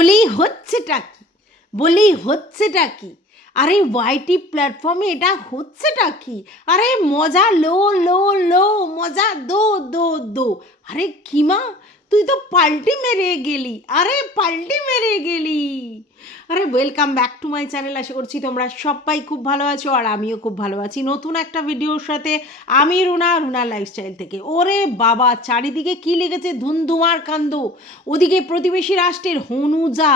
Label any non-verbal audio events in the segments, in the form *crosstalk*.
বলি হচ্ছেটা কি? বলি হচ্ছেটা কি? আরে ওয়াইটি প্ল্যাটফর্মে এটা হচ্ছেটা কি? আরে মজা লো লো লো, মজা দো দো দো। আরে কিমা তুই তো পাল্টি মেরে গেলি। আরে, পাল্টি মেরে গেলি। আরে welcome back to my channel আশা করছি তোমরা সবাই খুব ভালো আছো আর আমিও খুব ভালো আছি। নতুন একটা ভিডিওর সাথে আমি রুনা রুনা লাইফস্টাইল থেকে। ওরে বাবা, চারিদিকে কি লেগেছে? ধুমধুমার কান্দ ওদিকে প্রতিবেশী রাষ্ট্রের হনুজা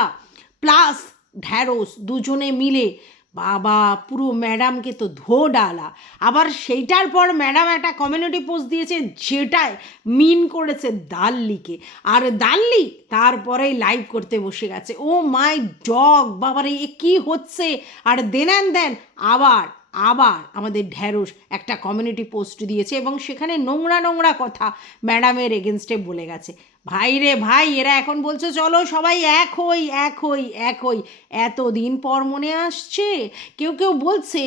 প্লাস ঢ্যাঁড়স, দুজনে মিলে বাবা, পুরো ম্যাডামকে তো ধো ডালা। আবার সেইটার পর ম্যাডাম একটা কমিউনিটি পোস্ট দিয়েছে যেটায় মিন করেছে দাল্লিকে। আর দাল্লি তারপরেই লাইভ করতে বসে গেছে। ও মাই ডগ, বাবারে, এ কী হচ্ছে? আর দেন দেন আবার আবার আমাদের ঢ্যাঁড়স একটা কমিউনিটি পোস্ট দিয়েছে এবং সেখানে নোংরা নোংরা কথা ম্যাডামের এগেনস্টে বলে গেছে। ভাই রে ভাই, এরা এখন বলছে, চলো সবাই এক হই এক হই এক হই। এতদিন পর মনে আসছে, কেউ কেউ বলছে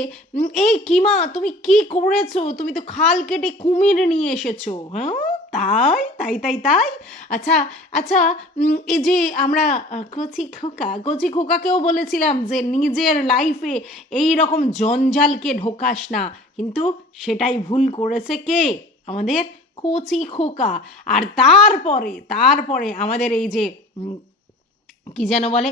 এই কিমা, তুমি কি করেছ? তুমি তো খাল কেটে কুমির নিয়ে এসেছ। হ্যাঁ তাই তাই তাই তাই। আচ্ছা আচ্ছা এই যে আমরা কচি খোকা, কচি খোকাকেও বলেছিলাম যে নিজের লাইফে এই রকম জঞ্জালকে ঢোকাস না। কিন্তু সেটাই ভুল করেছে কে? আমাদের কচি খোকা। আর তারপরে তারপরে আমাদের এই যে কী যেন বলে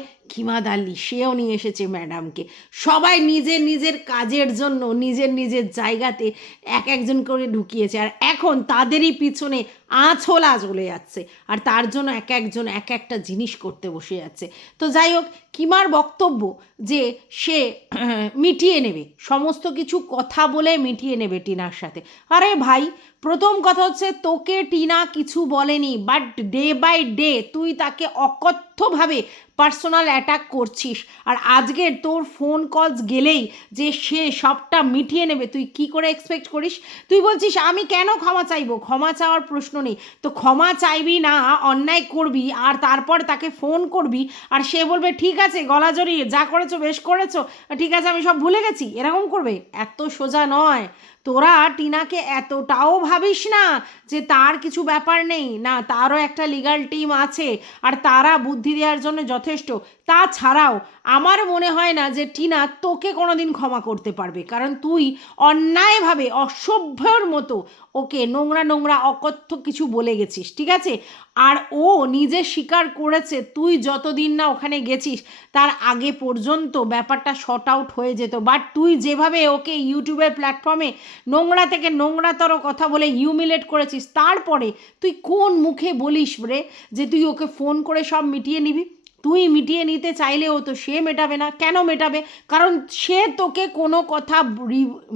আলী, সেও নিয়ে এসেছে ম্যাডামকে। সবাই নিজের নিজের কাজের জন্য, নিজের নিজের জায়গাতে এক একজন করে ঢুকিয়েছে। আর এখন তাদেরই পিছনে আঁচলা চলে যাচ্ছে। আর তার জন্য এক একজন এক একটা জিনিস করতে বসে যাচ্ছে। তো যাই হোক, কিমার বক্তব্য যে সে *clears throat* মিটিয়ে নেবে, সমস্ত কিছু কথা বলে মিটিয়ে নেবে টিনার সাথে। আরে ভাই, প্রথম কথা হচ্ছে তোকে টিনা কিছু বলেনি বাট ডে বাই ডে তুই তাকে অকথ্যভাবে পার্সোনাল অ্যাটাক করছিস। আর আজকের তোর ফোন কলস গেলেই যে সে সবটা মিটিয়ে নেবে, তুই কি করে এক্সপেক্ট করিস? তুই বলছিস, আমি কেন ক্ষমা চাইব? ক্ষমা চাওয়ার প্রশ্ন নেই। তো ক্ষমা চাইবি না, অন্যায় করবি, আর তারপর তাকে ফোন করবি, আর সে বলবে, ঠিক আছে, গলা জড়িয়ে যা করেছ, বেশ করেছ, ঠিক আছে, আমি সব ভুলে গেছি। এরকম করবে? এত সোজা নয়। তোরা টিনাকে এতটাও ভাবিস না যে তার কিছু ব্যাপার নেই? না, তারও একটা লিগাল টিম আছে, আর তারা বুদ্ধি দেওয়ার জন্য যথেষ্ট। তাছাড়াও আমার মনে হয় না যে টিনা তোকে কোনোদিন ক্ষমা করতে পারবে, কারণ তুই অন্যায়ভাবে, অসভ্যর মতো ওকে নোংরা নোংরা, অকথ্য কিছু বলে গেছিস, ঠিক আছে? আর ও নিজে স্বীকার করেছে, তুই যতদিন না ওখানে গেছিস, তার আগে পর্যন্ত ব্যাপারটা শর্ট আউট হয়ে যেত। বাট তুই যেভাবে ওকে ইউটিউবের প্ল্যাটফর্মে নোংরা থেকে নোংরাতর কথা বলে হিউমিলেট করেছিস, তারপরে তুই কোন মুখে বলিস রে যে তুই ওকে ফোন করে সব মিটিয়ে নিবি? তুই মিটিয়ে নিতে চাইলেও তো সে মেটাবে না। কেন মেটাবে? কারণ সে তোকে কোনো কথা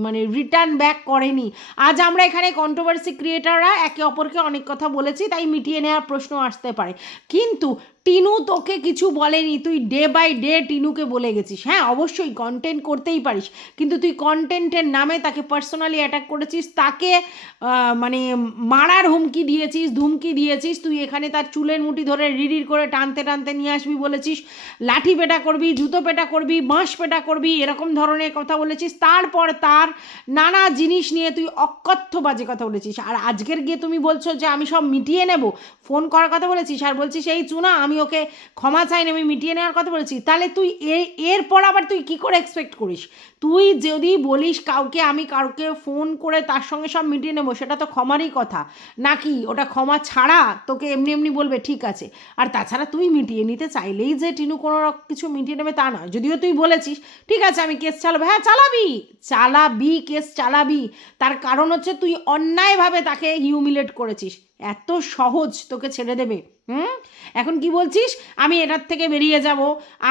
মানে রিটার্ন ব্যাক করেনি। আজ আমরা এখানে কন্ট্রোভার্সি ক্রিয়েটাররা একে অপরকে অনেক কথা বলেছি, তাই মিটিয়ে নেওয়ার প্রশ্ন আসতে পারে। কিন্তু টিনু তোকে কিছু বলেনি। তুই ডে বাই ডে টিনুকে বলে গেছিস। হ্যাঁ অবশ্যই কন্টেন্ট করতেই পারিস। কিন্তু তুই কন্টেন্টের নামে তাকে পার্সোনালি অ্যাটাক করেছিস, তাকে মানে মারার হুমকি দিয়েছিস, ধুমকি দিয়েছিস, তুই এখানে তার চুলের মুঠি ধরে রিডির করে টানতে টানতে নিয়ে আসবি বলেছিস, লাঠি পেটা করবি, জুতো পেটা করবি, বাঁশ পেটা করবি, এরকম ধরনের কথা বলেছিস। তারপর তার নানা জিনিস নিয়ে তুই অকথ্য বাজে কথা বলেছিস। আর আজকের গিয়ে তুমি বলছো যে আমি সব মিটিয়ে নেব? ফোন করার কথা বলেছিস? আর বলছিস, এই চুনা আমি ওকে ক্ষমা চাইনি আমি মিটিয়ে নেওয়ার কথা বলেছি। তাহলে তুই এরপর আবার তুই কি করে এক্সপেক্ট করিস? তুই যদি বলিস কাউকে আমি কাউকে ফোন করে তার সঙ্গে সব মিটিয়ে নেব, সেটা তো ক্ষমারই কথা। নাকি ওটা ক্ষমা ছাড়া তোকে এমনি এমনি বলবে, ঠিক আছে। আর তাছাড়া তুই মিটিয়ে নিতে চাইলেই যে টিনু কোনো কিছু মিটিয়ে নেবে তা নয়। যদিও তুই বলেছিস, ঠিক আছে, আমি কেস চালাবো। হ্যাঁ চালাবি চালাবি কেস চালাবি। তার কারণ হচ্ছে তুই অন্যায়ভাবে তাকে হিউমিলেট করেছিস। এত সহজ তোকে ছেড়ে দেবে। হুম? এখন কি বলছিস? আমি এটার থেকে বেরিয়ে যাব,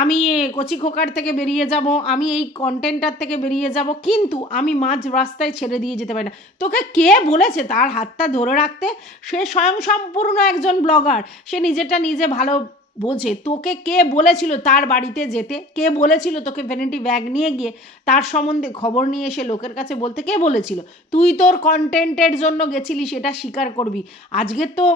আমি কচি খোকার থেকে বেরিয়ে যাব, আমি এই কন্টেন্টার থেকে বেরিয়ে যাব, কিন্তু আমি মাঝ রাস্তায় ছেড়ে দিয়ে যেতে পারি না। তোকে কে বলেছে তার হাতটা ধরে রাখতে? সে স্বয়ংসম্পূর্ণ একজন ব্লগার সে নিজেটা নিজে ভালো বোঝে। তোকে কে বলেছিল তার বাড়িতে যেতে? কে বলেছিল তোকে ভ্যানিটি ব্যাগ নিয়ে গিয়ে? তার সম্বন্ধে খবর নিয়ে এসে লোকের কাছে বলতে কে বলেছিল? তুই তোর কন্টেন্টের জন্য গেছিলি, সেটা স্বীকার করবি। আজকে তো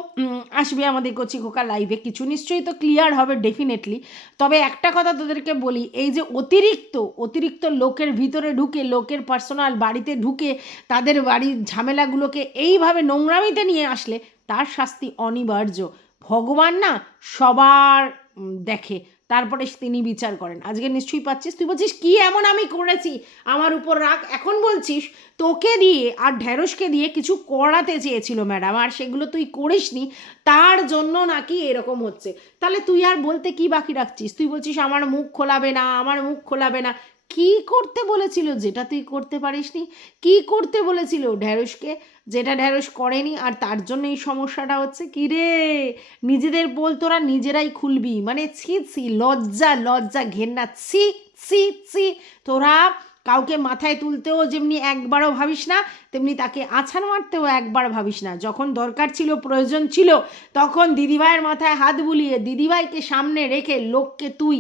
আসবে আমাদের কচি খোকা লাইভে কিছু নিশ্চয়ই তো ক্লিয়ার হবে ডেফিনেটলি তবে একটা কথা তোদেরকে বলি, এই যে অতিরিক্ত অতিরিক্ত লোকের ভিতরে ঢুকে, লোকের পার্সোনাল বাড়িতে ঢুকে, তাদের বাড়ির ঝামেলাগুলোকে এইভাবে নোংরামিতে নিয়ে আসলে, তার শাস্তি অনিবার্য। ভগবান না সবার দেখে। তারপরে তিনি বিচার করেন। আজকে নিশ্চয়ই পাচ্ছিস? তুই বলছিস, কি এমন আমি করেছি? আমার উপর রাগ? এখন বলছিস, তোকে দিয়ে আর ঢেঁড়সকে দিয়ে কিছু করাতে চেয়েছিল ম্যাডাম, আর সেগুলো তুই করিসনি, তার জন্য নাকি এরকম হচ্ছে? তাহলে তুই আর বলতে কি বাকি রাখছিস? তুই বলছিস, আমার মুখ খোলাবে না, আমার মুখ খোলাবে না। কি করতে বলেছিল যেটা তুই করতে পারিসনি? কি করতে বলেছিল ঢ্যাঁড়সকে যেটা ঢ্যাঁড়স করেনি? আর তার জন্য এই সমস্যাটা হচ্ছে কি রে? নিজেদের বল তোরা নিজেরাই খুলবি। মানে ছি ছি, লজ্জা লজ্জা, ঘেন্না। ছি ছি ছি। তোরা কাউকে মাথায় তুলতেও যেমনি একবারও ভাবিস না, তেমনি তাকে আছাড় মারতেও একবার ভাবিস না। যখন দরকার ছিল, প্রয়োজন ছিল, তখন দিদিভাইয়ের মাথায় হাত বুলিয়ে দিদিভাইকে সামনে রেখে লোককে তুই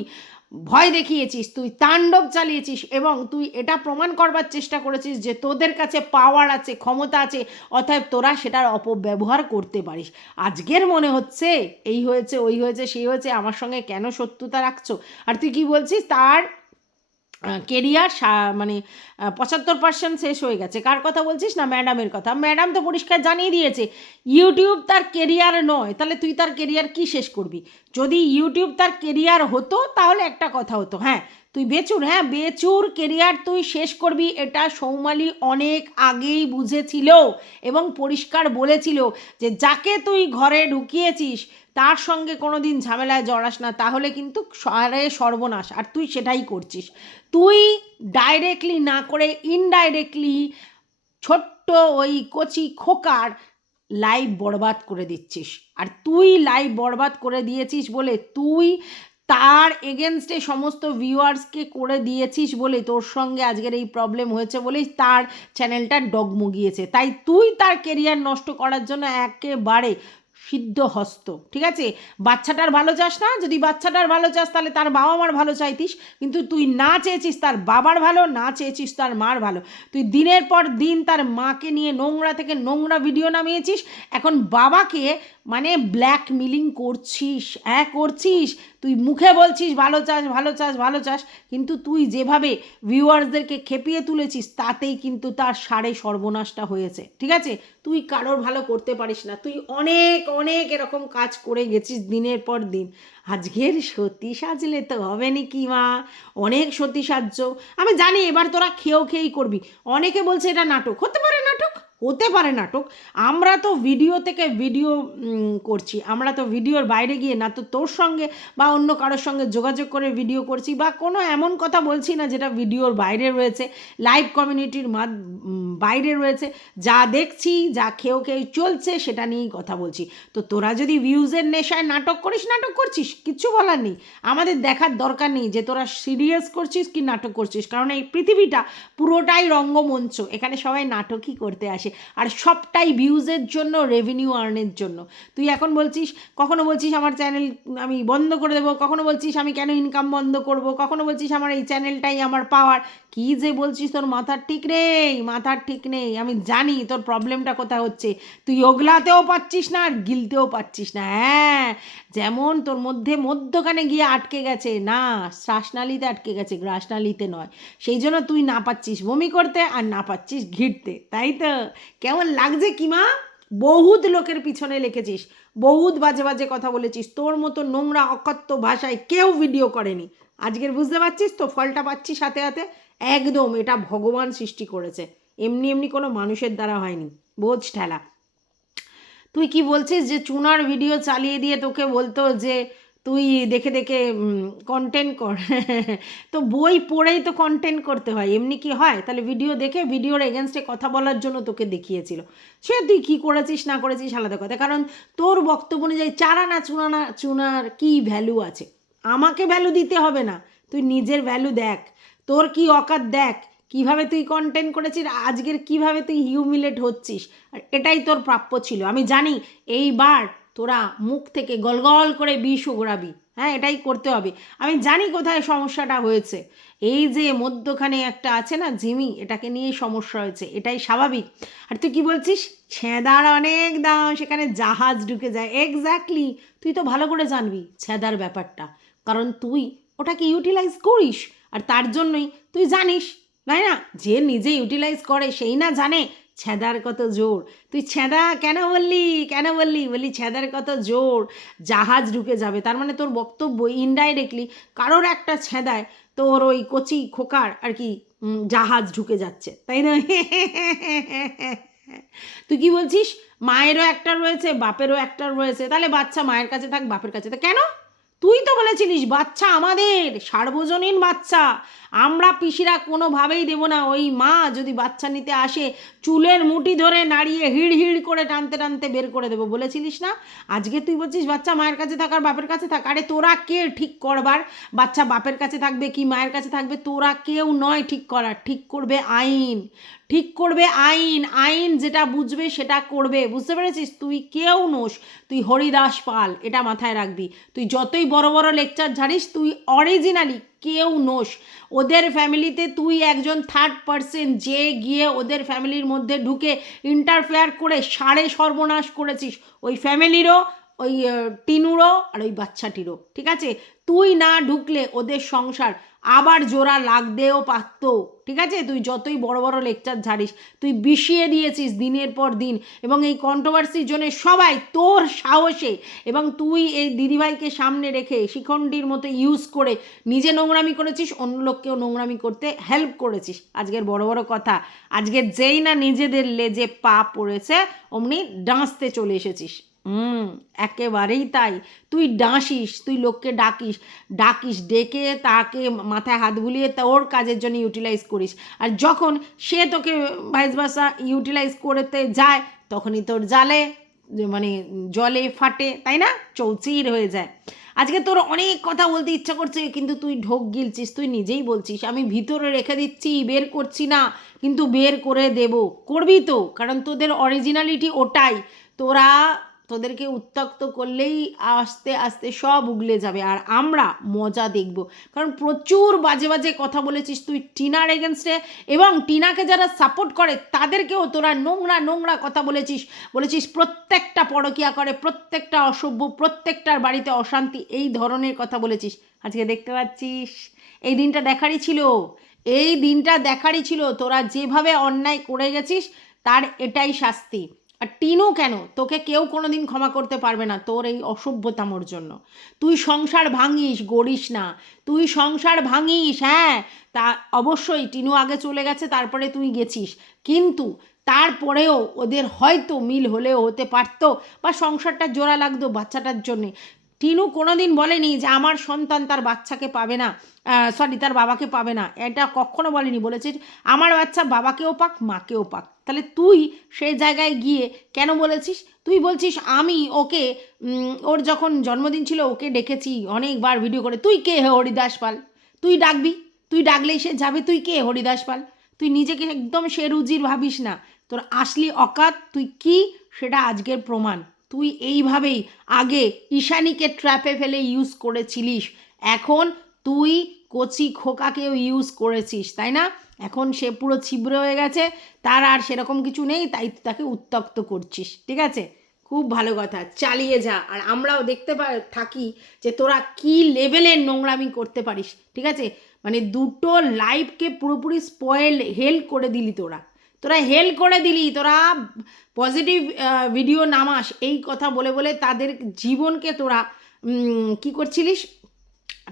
ভয় দেখিয়েছিস, তুই তাণ্ডব চালিয়েছিস এবং তুই এটা প্রমাণ করবার চেষ্টা করেছিস যে তোদের কাছে পাওয়ার আছে, ক্ষমতা আছে, অতএব তোরা সেটার অপব্যবহার করতে পারিস। আজকের মনে হচ্ছে এই হয়েছে, ওই হয়েছে, সেই হয়েছে, আমার সঙ্গে কেন শত্রুতা রাখছো? আর তুই কি বলছিস? তার কেরিয়ার মানে পঁচাত্তর পার্সেন্ট শেষ হয়ে গেছে। কার কথা বলছিস? না ম্যাডামের কথা। ম্যাডাম তো পরিষ্কার জানিয়ে দিয়েছে ইউটিউব তার কেরিয়ার নয়। তাহলে তুই তার কেরিয়ার কি শেষ করবি? যদি ইউটিউব তার কেরিয়ার হতো, তাহলে একটা কথা হতো। হ্যাঁ তুই বেচুর হ্যাঁ বেচুর কেরিয়ার তুই শেষ করবি, এটা সৌমালি অনেক আগেই বুঝেছিল এবং পরিষ্কার বলেছিল যে, যাকে তুই ঘরে ঢুকিয়েছিস, তার সঙ্গে কোনো দিন ঝামেলায় জড়াস না। তাহলে কিন্তু সারে সর্বনাশ। আর তুই সেটাই করছিস। তুই ডাইরেক্টলি না করে ইনডাইরেক্টলি ছোট্ট ওই কচি খোকার লাইভ বরবাদ করে দিচ্ছিস। আর তুই লাইভ বরবাদ করে দিয়েছিস বলে তুই তার এগেনস্টে সমস্ত ভিউয়ার্সকে করে দিয়েছিস বলে তোর সঙ্গে আজকের এই প্রবলেম হয়েছে বলেই তার চ্যানেলটা ডগমগিয়েছে। তাই তুই তার কেরিয়ার নষ্ট করার জন্য একেবারে সিদ্ধ হস্ত, ঠিক আছে? বাচ্চাটার ভালো চাস না? যদি বাচ্চাটার ভালো চাস, তাহলে তার বাবা মার ভালো চাইতিস, কিন্তু তুই না চেয়েছিস তার বাবার ভালো, না চেয়েছিস তার মার ভালো। তুই দিনের পর দিন তার মাকে নিয়ে নোংরা থেকে নোংরা ভিডিও নামিয়েছিস। এখন বাবাকে মানে ব্ল্যাকমেলিং করছিস হ্যাঁ করছিস। তুই মুখে বলছিস, ভালো চাস ভালো চাস ভালো চাস। কিন্তু তুই যেভাবে ভিউয়ার্সদেরকে খেপিয়ে তুলেছিস, তাতেই কিন্তু তার সাড়ে সর্বনাশটা হয়েছে, ঠিক আছে? তুই কারোর ভালো করতে পারিস না। তুই অনেক অনেক এরকম কাজ করে গেছিস দিনের পর দিন। আজকের সত্যি সাজলে তো হবে নাকি, মা? অনেক সত্যি সাজছ। আমি জানি এবার তোরা খেয়েও খেয়েই করবি। অনেকে বলছে এটা নাটক, হতে পারে হতে পারে নাটক। আমরা তো ভিডিও থেকে ভিডিও করছি। আমরা তো ভিডিওর বাইরে গিয়ে না তো তোর সঙ্গে বা অন্য কারোর সঙ্গে যোগাযোগ করে ভিডিও করছি বা কোনো এমন কথা বলছি না যেটা ভিডিওর বাইরে রয়েছে লাইভ কমিউনিটির বাইরে রয়েছে। যা দেখছি, যা খেয়েও খেয়ে চলছে, সেটা নিয়েই কথা বলছি। তো তোরা যদি ভিউজের নেশায় নাটক করিস, নাটক করছিস? কিচ্ছু বলার নেই। আমাদের দেখার দরকার নেই যে তোরা সিরিয়াস করছিস কি নাটক করছিস। কারণ এই পৃথিবীটা পুরোটাই রঙ্গমঞ্চ। এখানে সবাই নাটকই করতে আসে। আর সবটাই ভিউজের জন্য রেভিনিউ আর্নের জন্য। তুই এখন বলছিস, কখনো বলছিস আমার চ্যানেল আমি বন্ধ করে দেবো? কখনো বলছিস আমি কেন ইনকাম বন্ধ করব? কখনো বলছিস আমার এই চ্যানেলটাই আমার পাওয়ার কি যে বলছিস তোর মাথার ঠিক নেই, মাথার ঠিক নেই। আমি জানি তোর প্রবলেমটা কোথায় হচ্ছে। তুই ওগলাতেও পাচ্ছিস না আর গিলতেও পাচ্ছিস না। হ্যাঁ যেমন তোর মধ্যে মধ্যখানে গিয়ে আটকে গেছে, না, শ্বাসনালীতে আটকে গেছে, গ্রাসনালীতে নয়। সেই জন্য তুই না পাচ্ছিস বমি করতে আর না পাচ্ছিস ঘিরতে, তাই তো? কেমন লাগছে কি মা? বহুত লোকের পিছনে লিখেছিস, বহুত বাজে বাজে কথা বলেছিস, তোর মতো নোংরা, অকথ্য ভাষায় কেউ ভিডিও করেনি। আজকের বুঝতে পারছিস তো, ফলটা পাচ্ছিস হাতে হাতে? একদম, এটা ভগবান সৃষ্টি করেছে। এমনি এমনি কোনো মানুষের দ্বারা হয়নি, বোঝ ঠেলা। তুই কি বলছিস যে চুনার ভিডিও চালিয়ে দিয়ে তোকে বলতো যে তুই দেখে দেখে কন্টেন্ট কর? *laughs* তো বই পড়েই তো কন্টেন্ট করতে হয়, এমনি কি হয়? তাহলে ভিডিও দেখে ভিডিওর এগেনস্টে কথা বলার জন্য তোকে দেখিয়েছিল। সে তুই কী করেছিস, না করেছিস আলাদা কথা। কারণ তোর বক্তব্য অনুযায়ী চারা না, চুনা না, চুনার কী ভ্যালু আছে? আমাকে ভ্যালু দিতে হবে না। তুই নিজের ভ্যালু দেখ। তোর কি অকাত দেখ? কীভাবে তুই কন্টেন্ট করেছিস, আজকের কীভাবে তুই হিউমিলেট হচ্ছিস, আর এটাই তোর প্রাপ্য ছিল। আমি জানি এইবার তোরা মুখ থেকে গলগল করে বিষ উগড়াবি। হ্যাঁ এটাই করতে হবে। আমি জানি কোথায় সমস্যাটা হয়েছে। এই যে মধ্যখানে একটা আছে না, জিমি, এটাকে নিয়ে সমস্যা হয়েছে। এটাই স্বাভাবিক। আর তুই কি বলছিস? ছেঁদার অনেক দাম, সেখানে জাহাজ ঢুকে যায়। এক্স্যাক্টলি তুই তো ভালো করে জানবি ছেঁদার ব্যাপারটা। কারণ তুই ওটাকে ইউটিলাইজ করিস, আর তার জন্যই তুই জানিস তাই না? যে নিজে ইউটিলাইজ করে, সেই না জানে ছেদার কত জোর। তুই ছেদা কেন বললি? কেন বললি? বললি ছেদার কত জোর। জাহাজ ঢুকে যাবে। তার মানে তোর বক্তব্য ইনডাইরেক্টলি কারোর একটা ছেদায় তোর ওই কচি খোকার আর কি জাহাজ ঢুকে যাচ্ছে। তাই না? তুই কি বলছিস? মায়েরও একটা রয়েছে, বাপেরও একটা রয়েছে। তাহলে বাচ্চা মায়ের কাছে থাক, বাপের কাছে থাক। কেন? তুই তো বলেছিলিস, বাচ্চা আমাদের, সার্বজনীন বাচ্চা। আমরা পিসিরা কোনোভাবেই দেবো না। ওই মা যদি বাচ্চা নিতে আসে, চুলের মুঠি ধরে নাড়িয়ে হিড় হিড় করে টানতে টানতে বের করে দেবো। বলেছিলিস না? আজকে তুই বলছিস, বাচ্চা মায়ের কাছে থাক আর বাপের কাছে থাক। আরে তোরা কে ঠিক করবার? বাচ্চা বাপের কাছে থাকবে কি মায়ের কাছে থাকবে? তোরা কেউ নয় ঠিক করার, ঠিক করবে আইন। ঠিক করবে আইন আইন যেটা বুঝবে সেটা করবে। বুঝতে পেরেছিস? তুই কেউ নোস, তুই হরিদাস পাল, এটা মাথায় রাখবি। তুই যতই বড় বড় লেকচার ঝাড়িস, তুই অরিজিনালি কেউ নোস। ওদের ফ্যামিলিতে তুই একজন থার্ড পার্সন যে গিয়ে ওদের ফ্যামিলির মধ্যে ঢুকে ইন্টারফেয়ার করে সাড়ে সর্বনাশ করেছিস। ওই ফ্যামিলিরও, ওই টিনুরও আর ওই বাচ্চাটিরও। ঠিক আছে? তুই না ঢুকলে ওদের সংসার আবার জোড়া লাগতেও পারতো। ঠিক আছে? তুই যতই বড় বড় লেকচার ঝাড়িস, তুই বিষিয়ে দিয়েছিস দিনের পর দিন এবং এই কন্ট্রোভার্সির জন্য সবাই তোর সাহসে এবং তুই এই দিদিভাইকে সামনে রেখে শিখণ্ডীর মতো ইউজ করে নিজে নোংরামি করেছিস, অন্য লোককেও নোংরামি করতে হেল্প করেছিস। আজকের বড় বড় কথা আজকে যেই না নিজেদের লেজে পা পড়েছে, অমনি ডাঁসতে চলে এসেছিস। হুম, একেবারেই তাই। তুই ডাঁসিস, তুই লোককে ডাকিস ডাকিস, ডেকে তাকে মাথায় হাত বুলিয়ে তা ওর কাজের জন্য ইউটিলাইজ করিস। আর যখন সে তোকে ভাইস ভাষা ইউটিলাইজ করতে যায়, তখনই তোর জালে মানে জলে ফাটে, তাই না? চৌচির হয়ে যায়। আজকে তোর অনেক কথা বলতে ইচ্ছা করছে, কিন্তু তুই ঢোক গিলছিস, তুই নিজেই বলছিস, আমি ভিতরে রেখে দিচ্ছি, বের করছি না, কিন্তু বের করে দেব। করবি তো, কারণ তোদের অরিজিনালিটি ওটাই। তোরা তোদেরকে উত্তক্ত করলেই আস্তে আস্তে সব উগলে যাবে। আর আমরা মজা দেখব। কারণ প্রচুর বাজে বাজে কথা বলেছিস তুই টিনার এগেনস্টে এবং টিনাকে যারা সাপোর্ট করে, তাদেরকেও তোরা নোংরা নোংরা কথা বলেছিস। বলেছিস প্রত্যেকটা পরকিয়া করে, প্রত্যেকটা অসভ্য, প্রত্যেকটার বাড়িতে অশান্তি, এই ধরনের কথা বলেছিস। আজকে দেখতে পাচ্ছিস? এই দিনটা দেখারই ছিল। এই দিনটা দেখারই ছিল। তোরা যেভাবে অন্যায় করে গেছিস, তার এটাই শাস্তি। আর টিনু কেন? তোকে কেউ কোনো দিন ক্ষমা করতে পারবে না তোর এই অসভ্যতামোর জন্য। তুই সংসার ভাঙিস, গড়িস না। তুই সংসার ভাঙিস হ্যাঁ? তা অবশ্যই টিনু আগে চলে গেছে, তারপরে তুই গেছিস। কিন্তু তারপরেও ওদের হয়তো মিল হলেও হতে পারতো বা সংসারটা জোড়া লাগতো বাচ্চাটার জন্যে। টিনু কোনোদিন বলেনি যে আমার সন্তান তার বাচ্চাকে পাবে না সরি তার বাবাকে পাবে না। এটা কখনো বলেনি। বলেছে আমার বাচ্চা বাবাকেও পাক, মাকেও পাক। তাহলে তুই সেই জায়গায় গিয়ে কেন বলেছিস? তুই বলছিস, আমি ওকে ওর যখন জন্মদিন ছিল, ওকে ডেকেছি, অনেকবার ভিডিও করে। তুই কে হরিদাস পাল? তুই ডাকবি? তুই ডাকলেই সে যাবে। তুই কে হরিদাস পাল? তুই নিজেকে একদম সে রুজির ভাবিস না। তোর আসলি অকাত, তুই কি? সেটা আজকের প্রমাণ। তুই এইভাবেই আগে ঈশানীকে ট্র্যাপে ফেলে ইউজ করেছিলিস। এখন তুই কচি খোকাকেও ইউজ করেছিস, তাই না? এখন সে পুরো ছিবড়ে হয়ে গেছে, তার আর সেরকম কিছু নেই, তাই তুই তাকে উত্তক্ত করছিস, ঠিক আছে? খুব ভালো কথা, চালিয়ে যা। আর আমরাও দেখতে পা, থাকি যে তোরা কি লেভেলের নোংরামি করতে পারিস, ঠিক আছে? মানে দুটো লাইফকে পুরোপুরি স্পয়েল হেল করে দিলি তোরা। তোরা হেল করে দিলি, তোরা পজিটিভ ভিডিও নামাস, এই কথা বলে বলে তাদের জীবনকে তোরা কি করছিলিস?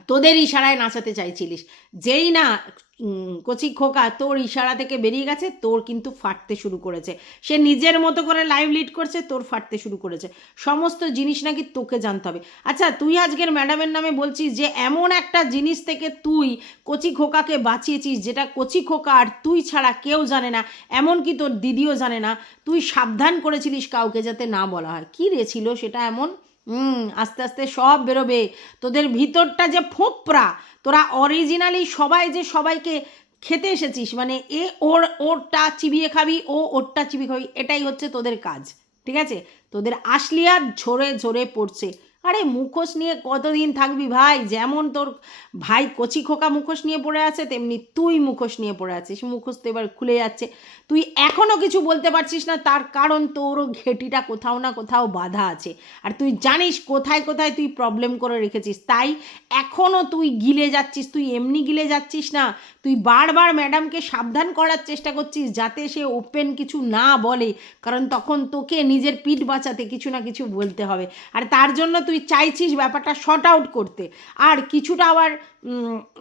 তোদের ইশারায় নাচাতে চাইছিলিস। যেই না কচি খোকা তোর ইশারা থেকে বেরিয়ে গেছে, তোর কিন্তু ফাটতে শুরু করেছে। সে নিজের মতো করে লাইভ লিড করছে, তোর ফাটতে শুরু করেছে। সমস্ত জিনিস নাকি তোকে জানতে হবে। আচ্ছা তুই আজকের ম্যাডামের নামে বলছিস যে, এমন একটা জিনিস থেকে তুই কচি খোকাকে বাঁচিয়েছিস, যেটা কচি খোকা আর তুই ছাড়া কেউ জানে না, এমনকি তোর দিদিও জানে না। তুই সাবধান করেছিলিস কাউকে যাতে না বলা হয়। কী রে ছিল সেটা এমন? হুম, আস্তে আস্তে সব বেরোবে। তোদের ভিতরটা যে ফোপরা তোরা অরিজিনালি সবাই যে সবাইকে খেতে এসেছিস মানে এ ওর, ওরটা চিবিয়ে খাবি, ও ওরটা চিবিয়ে খাবি, এটাই হচ্ছে তোদের কাজ, ঠিক আছে? তোদের আশলিয়া ঝরে ঝরে পড়ছে। আরে মুখোশ নিয়ে কতদিন থাকবি ভাই? যেমন তোর ভাই কচি খোকা মুখোশ নিয়ে পড়ে আছে, তেমনি তুই মুখোশ নিয়ে পড়ে আছিস। মুখোশ তো এবার খুলে যাচ্ছে। তুই এখনও কিছু বলতে পারছিস না, তার কারণ তোরও ঘেটিটা কোথাও না কোথাও বাধা আছে। আর তুই জানিস কোথায় কোথায় তুই প্রবলেম করে রেখেছিস। তাই এখনও তুই গিলে যাচ্ছিস, তুই এমনি গিলে যাচ্ছিস না। তুই বারবার ম্যাডামকে সাবধান করার চেষ্টা করছিস যাতে সে ওপেন কিছু না বলে, কারণ তখন তোকে নিজের পিঠ বাঁচাতে কিছু না কিছু বলতে হবে। আর তার জন্য তুই চাইছিস ব্যাপারটা শর্ট আউট করতে। আর কিছুটা আবার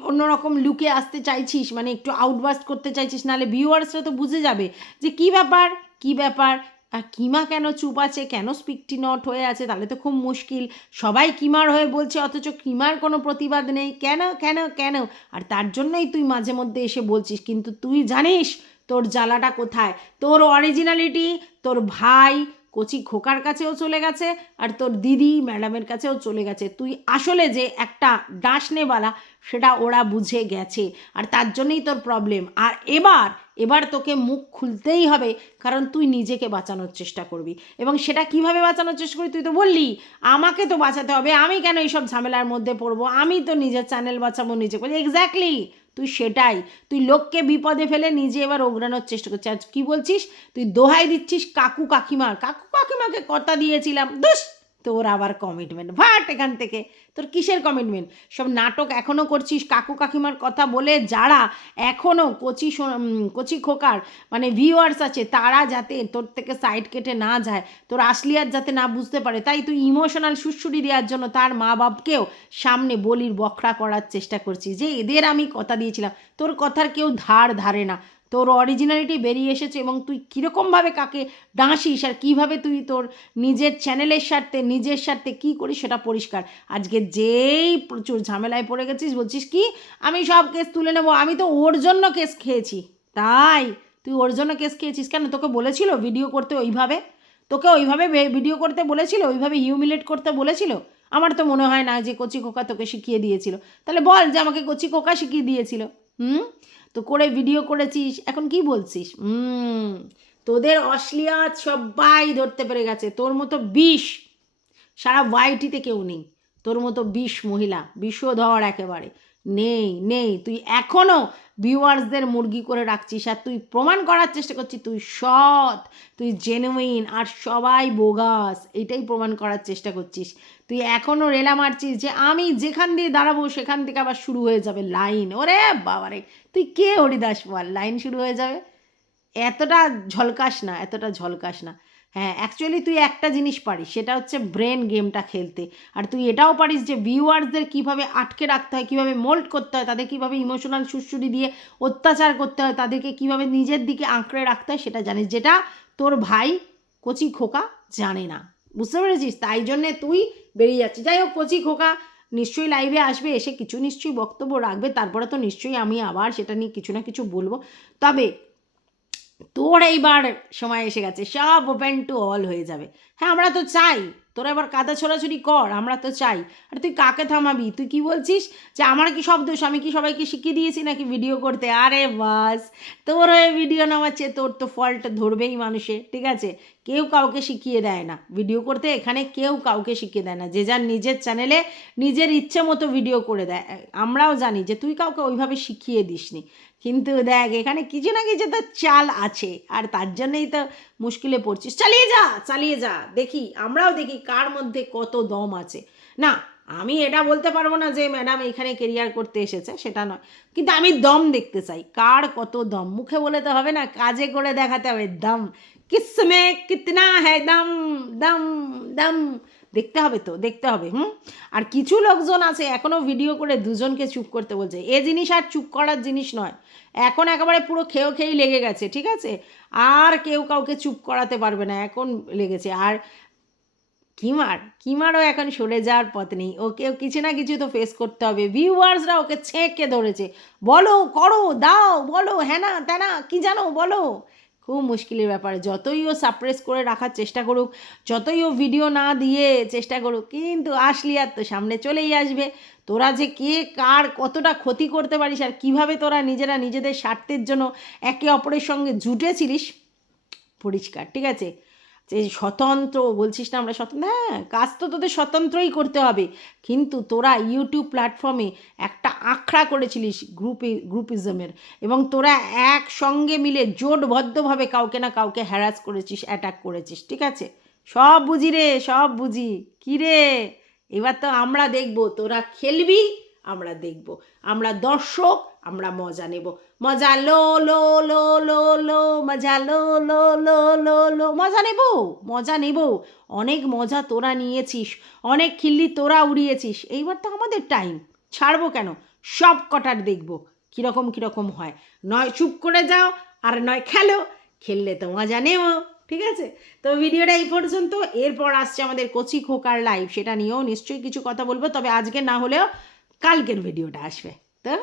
অন্যরকম লুকে আসতে চাইছিস মানে একটু আউটবাস্ট করতে চাইছিস, নাহলে ভিউয়ার্সরা তো বুঝে যাবে যে কি ব্যাপার কি ব্যাপার, আর কিমা কেন চুপ আছে, কেন স্পিকটি নট হয়ে আছে, তাহলে তো খুব মুশকিল। সবাই কিমার হয়ে বলছে, অথচ কিমার কোনো প্রতিবাদ নেই। কেন কেন কেন? আর তার জন্যই তুই মাঝে মধ্যে এসে বলছিস, কিন্তু তুই জানিস তোর জ্বালাটা কোথায়? তোর অরিজিনালিটি তোর ভাই কচি খোকার কাছেও চলে গেছে আর তোর দিদি ম্যাডামের কাছেও চলে গেছে। তুই আসলে যে একটা ডাসনেওয়ালা, সেটা ওরা বুঝে গেছে আর তার জন্যই তোর প্রবলেম আর এবার এবার তোকে মুখ খুলতেই হবে, কারণ তুই নিজেকে বাঁচানোর চেষ্টা করবি। এবং সেটা কীভাবে বাঁচানোর চেষ্টা করবি তুই তো বললি, আমাকে তো বাঁচাতে হবে, আমি কেন এইসব ঝামেলার মধ্যে পড়ব? আমি তো নিজের চ্যানেল বাঁচাবো নিজে। এক্স্যাক্টলি তুই সেটাই। তুই লোককে বিপদে ফেলে নিজে এবার ওগড়ানোর চেষ্টা করছিস। আজ কী বলছিস? তুই দোহাই দিচ্ছিস কাকু কাকিমার। কাকু কাকিমাকে কথা দিয়েছিলাম। দুস! তোর আবার কমিটমেন্ট ভাট এখান থেকে। তোর কিসের কমিটমেন্ট সব নাটক এখনও করছিস? কাকু কাকিমার কথা বলে যারা এখনও কচি কচি খোকার মানে ভিউয়ার্স আছে, তারা যাতে তোর থেকে সাইড কেটে না যায়, তোর আসলিয়াত যাতে না বুঝতে পারে, তাই তুই ইমোশনাল সুশ্রুরি দেওয়ার জন্য তার মা বাপকেও সামনে বলির বখরা করার চেষ্টা করছিস। যে এদের আমি কথা দিয়েছিলাম, তোর কথার কেউ ধার ধারে না। তোর অরিজিনালিটি বেরিয়ে এসেছে এবং তুই কীরকমভাবে কাকে ডাঁসিস আর কীভাবে তুই তোর নিজের চ্যানেলের স্বার্থে, নিজের স্বার্থে কী করিস সেটা পরিষ্কার। আজকে যেই প্রচুর ঝামেলায় পড়ে গেছিস, বলছিস কি, আমি সব কেস তুলে নেব, আমি তো ওর জন্য কেস খেয়েছি। তাই? তুই ওর জন্য কেস খেয়েছিস কেন? তোকে বলেছিল ভিডিও করতে ওইভাবে? তোকে ওইভাবে ভিডিও করতে বলেছিল? ওইভাবে হিউমিলেট করতে বলেছিল? আমার তো মনে হয় না যে কচি খোকা তোকে শিখিয়ে দিয়েছিল। তাহলে বল যে আমাকে কচি খোকা শিখিয়ে দিয়েছিল। হুম? তো করে ভিডিও করেছিস? এখন কি বলছিস? তোদের অশ্লীয়াত সবাই ধরতে পেরে গেছে। তোর মতো বিষ, সারা ওয়াইটিতে কেউ নেই। তোর মতো বিষ মহিলা বিষধর একেবারে। নেই নেই। তুই এখনও ভিউয়ার্সদের মুরগি করে রাখছিস আর তুই প্রমাণ করার চেষ্টা করছিস, তুই সৎ, তুই জেনুইন আর সবাই বোগাস এটাই প্রমাণ করার চেষ্টা করছিস। তুই এখনও রেলা মারছিস যে আমি যেখান দিয়ে দাঁড়াবো সেখান থেকে আবার শুরু হয়ে যাবে লাইন ওরে বাবারে, তুই কে হরিদাস বল? লাইন শুরু হয়ে যাবে? এতটা ঝলকাস না, এতটা ঝলকাস না। হ্যাঁ অ্যাকচুয়ালি তুই একটা জিনিস পারিস, সেটা হচ্ছে ব্রেন গেমটা খেলতে। আর তুই এটাও পারিস যে ভিউয়ার্সদের কীভাবে আটকে রাখতে হয়, কীভাবে মোল্ড করতে হয়, তাদের কীভাবে ইমোশনাল সুশ্রুরি দিয়ে অত্যাচার করতে হয়, তাদেরকে কীভাবে নিজের দিকে আঁকড়ে রাখতে হয়, সেটা জানিস। যেটা তোর ভাই কচি খোকা জানে না। বুঝতে পেরেছিস? তাই জন্যে তুই বেরিয়ে যাচ্ছিস। যাই হোক, কচি খোকা নিশ্চয়ই লাইভে আসবে, এসে কিছু নিশ্চয়ই বক্তব্য রাখবে, তারপরে তো নিশ্চয়ই আমি আবার সেটা নিয়ে কিছু না কিছু বলব। তবে তোর এইবার সময় এসে গেছে, সব ওপেন টু অল হয়ে যাবে। হ্যাঁ আমরা তো চাই, তোরা এবার কাদা ছোড়াছুড়ি কর, আমরা তো চাই। আর তুই কাকে থামাবি? তুই কি বলছিস যে আমার কি সব দোষ? আমি কি সবাইকে শিখিয়ে দিয়েছি নাকি ভিডিও করতে? আরে বাস, তোর হয়ে ভিডিও নামাচ্ছে, তোর তো ফল্ট ধরবেই মানুষে, ঠিক আছে? কেউ কাউকে শিখিয়ে দেয় না। ভিডিও করতে এখানে কেউ কাউকে শিখিয়ে দেয় না। যে যার নিজের চ্যানেলে নিজের ইচ্ছে মতো ভিডিও করে দেয়। আমরাও জানি যে তুই কাউকে ওইভাবে শিখিয়ে দিসনি। কিন্তু দেখ, এখানে কিছু না কিছু তো চাল আছে। আর তার জন্যই তো মুশকিলে পড়ছিস। চালিয়ে যা চালিয়ে যা। দেখি, আমরাও দেখি কার মধ্যে কত দম আছে। না, আমি এটা বলতে পারব না যে ম্যাডাম এখানে কেরিয়ার করতে এসেছে, সেটা নয়। কিন্তু আমি দম দেখতে চাই। কার কত দম? মুখে বলে তো হবে না, কাজে করে দেখাতে হবে। দম কিসমে কিতনা হ্যাঁ দম দম দম। দেখতে হবে তো, দেখতে হবে, হুম? আর কিছু লোকজন আছে এখনও ভিডিও করে দুজনকে চুপ করতে বলছে, এ জিনিস আর চুপ করার জিনিস নয়, এখন একেবারে পুরো খেয়েও খেয়েই লেগে গেছে, ঠিক আছে? আর কেউ কাউকে চুপ করাতে পারবে না, এখন লেগেছে, আর কিমার, কিমারও এখন সরে যাওয়ার পথ নেই ওকেও কিছু না কিছু তো ফেস করতে হবে ভিউয়ার্সরা ওকে ছেঁকে ধরেছে, বলো, করো, দাও, বলো হ্যাঁ না ত্যানা কী জানো, বলো খুব মুশকিলের ব্যাপার। যতই ও সাপ্রেস করে রাখার চেষ্টা করুক, যতই ও ভিডিও না দিয়ে চেষ্টা করুক, কিন্তু আসলি আর তো সামনে চলেই আসবে। তোরা যে কে কার কতটা ক্ষতি করতে পারিস আর কীভাবে তোরা নিজেরা নিজেদের স্বার্থের জন্য একে অপরের সঙ্গে জুটেছিলিস, পরিষ্কার, ঠিক আছে? যে স্বতন্ত্র বলছিস না আমরা স্বতন্ত্র হ্যাঁ কাজ তো তোদের স্বতন্ত্রই করতে হবে। কিন্তু তোরা ইউটিউব প্ল্যাটফর্মে একটা আখড়া করেছিলিস গ্রুপে গ্রুপিজমের এবং তোরা একসঙ্গে মিলে জোটবদ্ধভাবে কাউকে না কাউকে হ্যারাস করেছিস অ্যাটাক করেছিস, ঠিক আছে? সব বুঝি রে, সব বুঝি। কী রে? এবার তো আমরা দেখব, তোরা খেলবি, আমরা দেখব। আমরা দর্শক, আমরা মজা নেব। মজা লো লো লো লো লো, মজা লো লো লো লো লো। মজা নেব মজা নেব। অনেক মজা তোরা নিয়েছিস, অনেক খিল্লি তোরা উড়িয়েছিস। এইবার তো আমাদের টাইম ছাড়বো কেন? সব কটার দেখব। কীরকম কীরকম হয়। নয় চুপ করে যাও আর নয় খেলো। খেললে তো মজা নেব, ঠিক আছে? তো ভিডিওটা এই পর্যন্ত। এরপর আসছে আমাদের কচি খোকার লাইভ সেটা নিয়েও নিশ্চয়ই কিছু কথা বলব। তবে আজকে না হলেও কালকের ভিডিওটা আসবে। তো